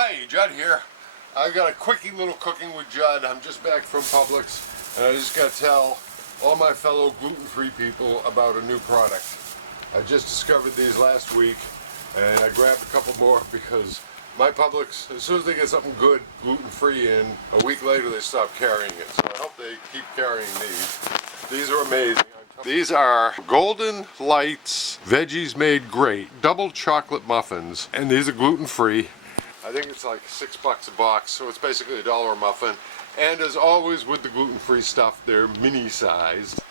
Hi, Jud here. I got a quickie little cooking with Jud. I'm just back from Publix, and I just got to tell all my fellow gluten-free people about a new product. I just discovered these last week, and I grabbed a couple more because my Publix, as soon as they get something good gluten-free in, a week later they stop carrying it. So I hope they keep carrying these. These are amazing. These are Golden Lights Veggies Made Great double chocolate muffins, and these are gluten-free. I think it's like $6 a box, so it's basically $1 a muffin. And as always with the gluten-free stuff, they're mini-sized.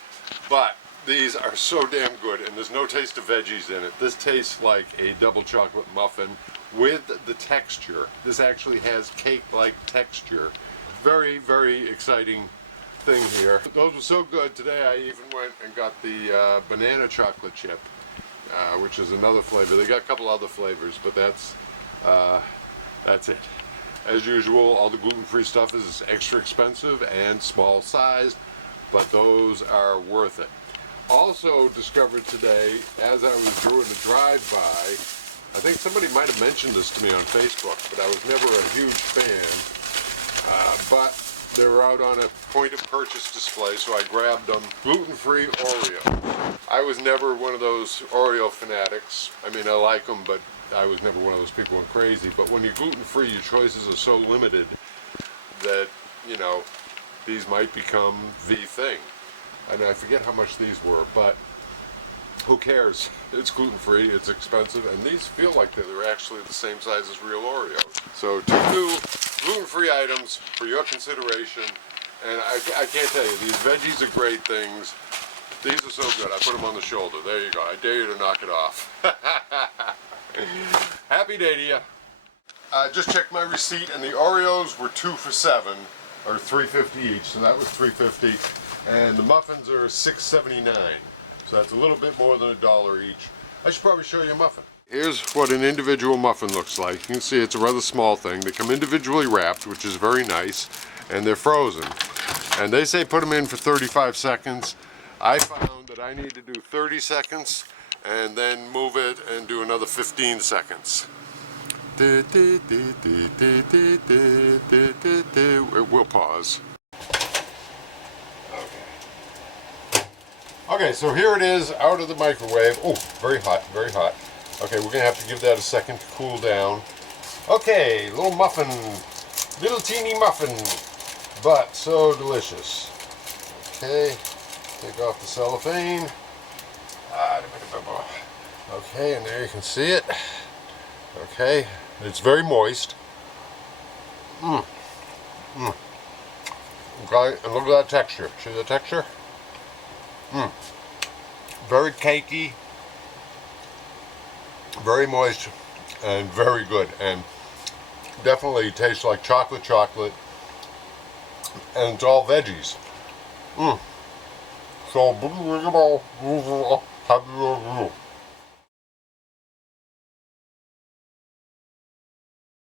But these are so damn good, and there's no taste of veggies in it. This tastes like a double chocolate muffin with the texture. This actually has cake-like texture. Very, very exciting thing here. Those were so good. Today I even went and got the banana chocolate chip, which is another flavor. They got a couple other flavors, but that's it. As usual, all the gluten-free stuff is extra expensive and small sized, but those are worth it. Also discovered today, as I was doing the drive-by, I think somebody might have mentioned this to me on Facebook, but I was never a huge fan. But they were out on a point of purchase display, so I grabbed them. Gluten-free Oreo. I was never one of those Oreo fanatics. I mean, I like them, but I was never one of those people going crazy. But when you're gluten-free, your choices are so limited that, you know, these might become the thing. And I forget how much these were, but who cares? It's gluten-free, it's expensive, and these feel like they're actually the same size as real Oreos. So 2 new gluten-free items for your consideration. And I can't tell you, these veggies are great things. These are so good. I put them on the shoulder. There you go. I dare you to knock it off. Happy day to you. Just checked my receipt, and the Oreos were 2 for $7, or $3.50 each. So that was $3.50, and the muffins are $6.79. So that's a little bit more than $1 each. I should probably show you a muffin. Here's what an individual muffin looks like. You can see it's a rather small thing. They come individually wrapped, which is very nice, and they're frozen. And they say put them in for 35 seconds. I found that I need to do 30 seconds and then move it and do another 15 seconds. We'll pause. Okay, so here it is out of the microwave. Oh, very hot, very hot. Okay, we're gonna have to give that a second to cool down. Okay, little muffin, little teeny muffin, but so delicious. Okay, take off the cellophane. Okay, and there you can see it. Okay, it's very moist. Okay, and look at that texture. See the texture? Very cakey, very moist, and very good, and definitely tastes like chocolate, and it's all veggies. So